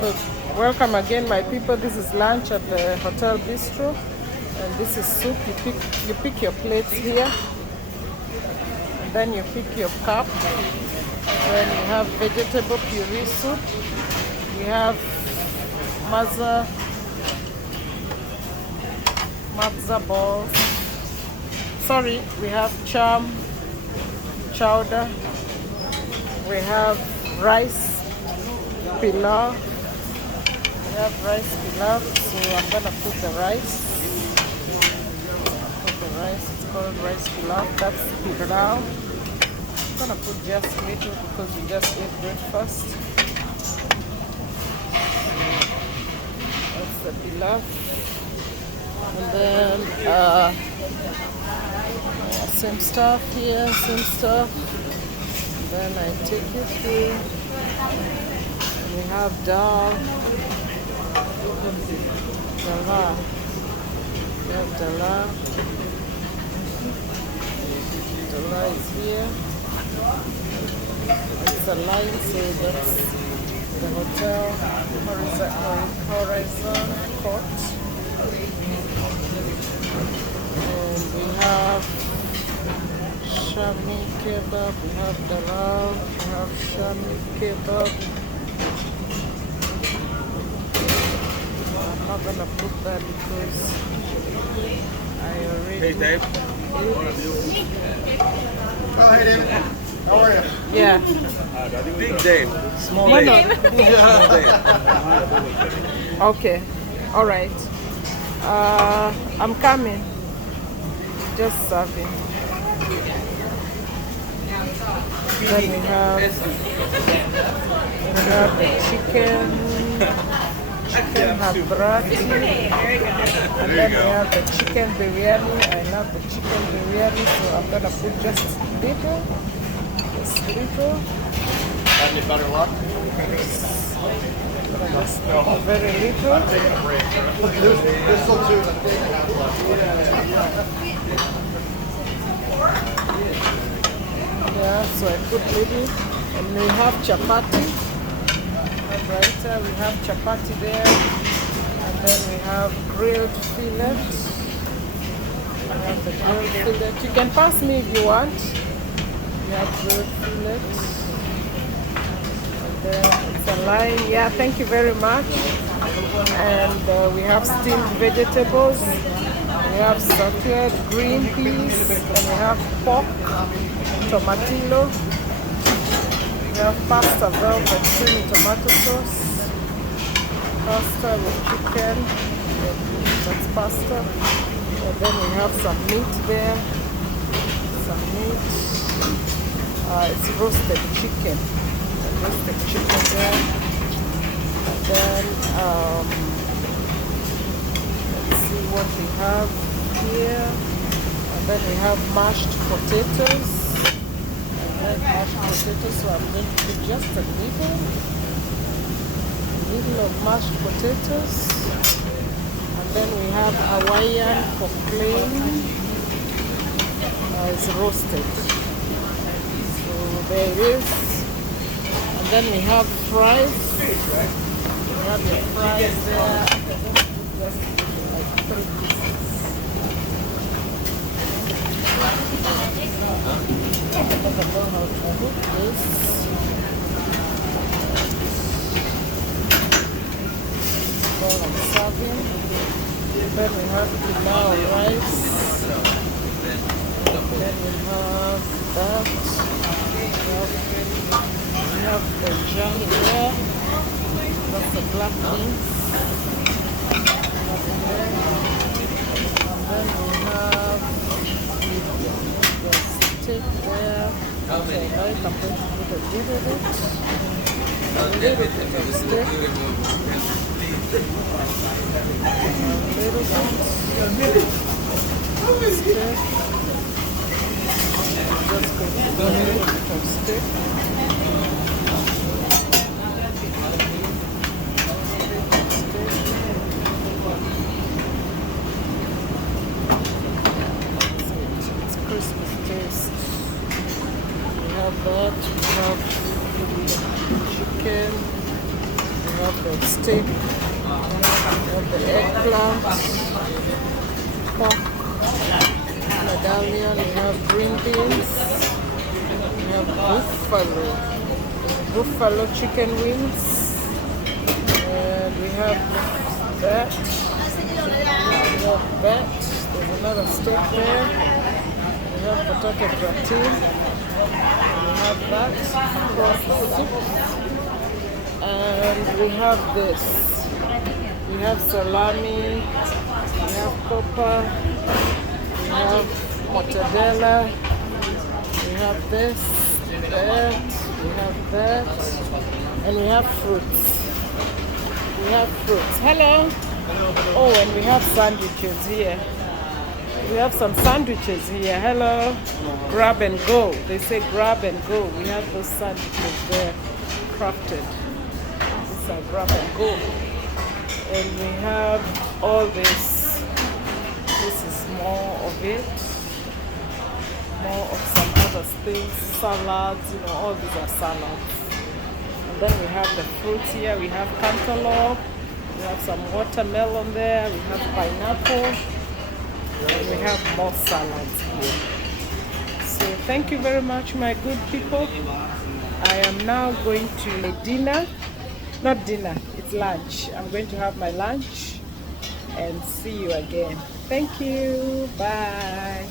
So, welcome again, my people. This is lunch at the Hotel Bistro, and this is soup. You pick your plates here, and then you pick your cup. Then you have vegetable puree soup. We have matza balls. Sorry, we have chowder. We have rice pilau. We have rice pilau, so I'm gonna put the rice. It's called rice pilau. That's pilau. I'm gonna put just little because we just ate breakfast. That's the pilau. And then same stuff here, same stuff. Then I take it through. And we have dal. Dala. We have dala. Dala is here. It's a line, so that's the hotel horizon court. And we have shami kebab, we have dalal, we have shami kebab. I'm not gonna put that because I already. Hey Dave. Oh, hey David. How are you? Yeah. Big Dave. Small No, Dave. no. Small Dave. Okay. All right. I'm coming. Just serving. Then we have the chicken habrati, and then we have the chicken biryani. I love the chicken biryani, so I'm gonna put just little. Any better luck? Just very little. This will too. Yeah, so I put little, and we have chapati. Right, we have chapati there, and then we have grilled fillet. We have the grilled fillet. You can pass me if you want. We have grilled fillet. And then it's a line. Yeah, thank you very much. And we have steamed vegetables. We have sauteed green peas, and we have pork, tomatillo. We have pasta velvet cream tomato sauce, pasta with chicken, that's pasta, and then we have some meat there, it's roasted chicken there, and then let's see what we have here, and then we have mashed potatoes. Mashed potatoes, so I'm going to put just a little of mashed potatoes, and then we have Hawaiian proclaim it's roasted, so there it is, and then we have fries. We have the fries there. Just like 3 pieces. I don't know how to cook this. Well, I'm serving. Then we have pilau rice. Then we have that. We have the jam there. That's the black beans. And then we have steak there. So I'm going to put a little bit of steak. Just going to put a little bit of steak. It's Christmas taste. We have that. We have chicken. We have the steak, we have the eggplant, pork, medallion, we have green beans, we have buffalo chicken wings, and we have that. We have that. There's another steak there. We have potato gratin. We have that cross soup. And we have this. We have salami. We have pepper. We have mortadella. We have this, that. We have that. And we have fruits. We have fruits. Hello. Oh, and we have sandwiches here. We have some sandwiches here. Hello. Grab and go. They say grab and go. We have those sandwiches there, crafted. These are grab and go. And we have all this. This is more of it. More of some other things. Salads, all these are salads. And then we have the fruits here. We have cantaloupe. We have some watermelon there. We have pineapple. And we have more salads here. So thank you very much, my good people. I am now going to dinner. Not dinner, it's lunch. I'm going to have my lunch and see you again. Thank you. Bye.